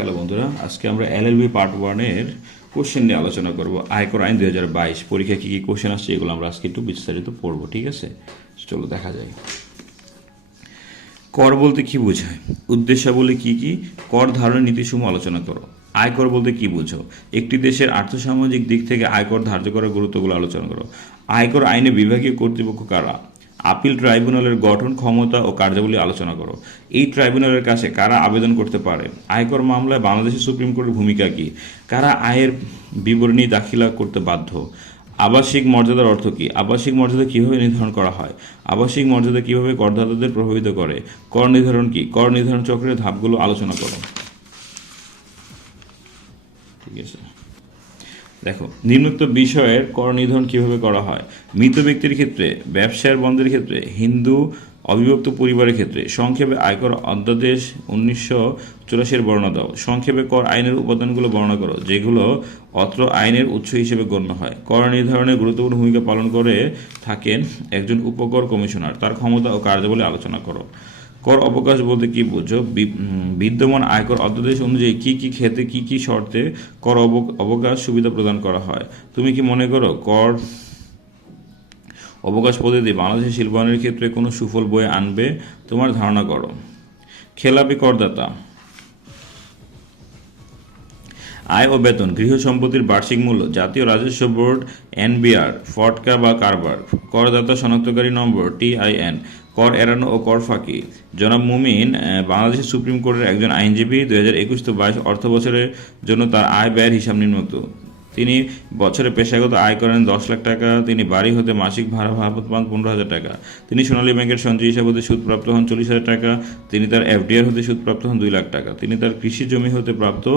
Hello বন্ধুরা, আজকে আমরা এলএলবি পার্ট ওয়ানের কোশ্চেন নিয়ে আলোচনা করব। আয়কর আইন দুই হাজার বাইশ, পরীক্ষায় কী কী কোশ্চেন আসছে এগুলো আমরা আজকে একটু বিস্তারিত পড়ব, ঠিক আছে? চলো দেখা যায় কর বলতে কি বোঝায়? উদ্দেশ্যাবলী কি কি? কর ধারণের নীতিসমূহ আলোচনা করো। আয়কর বলতে কি বুঝো? একটি দেশের আর্থসামাজিক দিক থেকে আয়কর ধার্য করার গুরুত্বগুলো আলোচনা করো। আয়কর আইনে বিভাগীয় কর্তৃপক্ষ কারা? আপিল ট্রাইব্যুনালের গঠন, ক্ষমতা ও কার্যাবলী আলোচনা করো। এই ট্রাইব্যুনালের কাছে কারা আবেদন করতে পারে? আয়কর মামলায় বাংলাদেশের সুপ্রিম কোর্টের ভূমিকা কি? কারা আয়ের বিবরণী দাখিলা করতে বাধ্য? আবাসিক মর্যাদার অর্থ কী? আবাসিক মর্যাদা কীভাবে নির্ধারণ করা হয়? আবাসিক মর্যাদা কীভাবে করদাতাদের প্রভাবিত করে? কর নির্ধারণ কি? কর নির্ধারণ চক্রের ধাপগুলো আলোচনা করো। ঠিক আছে। দেখো, নিম্নোক্ত বিষয়ের কর নির্ধারণ কীভাবে করা হয়? মৃত ব্যক্তির ক্ষেত্রে, ব্যবসায়ের বন্ধের ক্ষেত্রে, হিন্দু অবিভক্ত পরিবারের ক্ষেত্রে, সংক্ষেপে আয়কর অধ্যাদেশ উনিশশো চুরাশির বর্ণনা দাও। সংক্ষেপে কর আইনের উপাদানগুলো বর্ণনা করো, যেগুলো অত্র আইনের উৎস হিসেবে গণ্য হয়। কর নির্ধারণে গুরুত্বপূর্ণ ভূমিকা পালন করে থাকেন একজন উপকর কমিশনার। তার ক্ষমতা ও কার্যাবলী আলোচনা করো। কর অবকাশ বলতে কি বুঝো? বিদ্যমান আয়কর অধ্যাদেশ অনুযায়ী কি কি ক্ষেত্রে কি কি শর্তে কর অব- অবকাশ সুবিধা প্রদান করা হয়? তুমি কি মনে করো কর অবকাশ পদ্ধতি বাংলাদেশের শিল্পায়নের ক্ষেত্রে কোনো সুফল বয়ে আনবে? তোমার ধারণা করো। খেলাপি করদাতা। আয় ও বেতন, গৃহ সম্পত্তির বার্ষিক মূল্য, জাতীয় রাজস্ব বোর্ড, এনবিআর, ফটকা বা কারবার, করদাতা শনাক্তকারী নম্বর, টিআইএন। কর এড়ানো ও কর ফাঁকি। জনাব মুমিন বাংলাদেশের সুপ্রিম কোর্টের একজন আইনজীবী দু হাজার একুশ তো বাইশ অর্থ বছরের জন্য তার আয় ব্যয়ের হিসাব নিম্নোক্ত। তিনি বছরে পেশাগত আয় করেন দশ লাখ টাকা, তিনি বাড়ি হতে মাসিক ভাড়া ভাড়া পান পনেরো হাজার টাকা। তিনি সোনালী ব্যাংকের সঞ্চয় হিসাব হতে সুদপ্রাপ্ত হন চল্লিশ হাজার টাকা, তিনি তার এফডিআর হতে সুদপ্রাপ্ত হন দুই লাখ টাকা। তিনি তার কৃষি জমি হতে প্রাপ্ত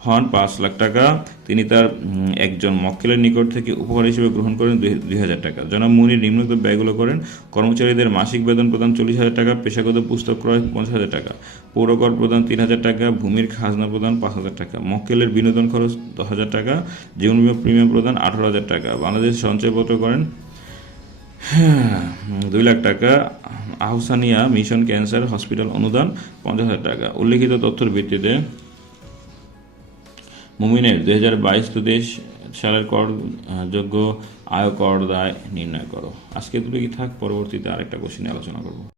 হন পাঁচ লাখ টাকা। তিনি তার একজন মক্কেলের নিকট থেকে উপহার হিসেবে গ্রহণ করেন দুই- হাজার টাকা। জনাব মুনির নিম্নোক্ত ব্যয়গুলো করেন, কর্মচারীদের মাসিক বেতন প্রদান চল্লিশ হাজার টাকা, পেশাগত পুস্তক ক্রয় পঞ্চাশ হাজার টাকা। পৌরকর প্রদান তিন হাজার টাকা, ভূমির খাজনা প্রদান পাঁচ হাজার টাকা। মক্কেলের বিনোদন খরচ দশ হাজার টাকা। জীবন বিমা প্রিমিয়াম প্রদান আঠারো হাজার টাকা। বাংলাদেশ সঞ্চয়পত্র করেন হ্যাঁ, দুই লাখ টাকা। আহসানিয়া মিশন ক্যান্সার হসপিটাল অনুদান পঞ্চাশ হাজার টাকা। উল্লেখিত তথ্যের ভিত্তিতে মুমিনের দুই হাজার বাইশ দেশ সালের কর যোগ্য আয় কর দায় নির্ণয় করো। আজকে দুটো কি থাক পরবর্তীতে আরেকটা কোশ্চেনে আলোচনা করব।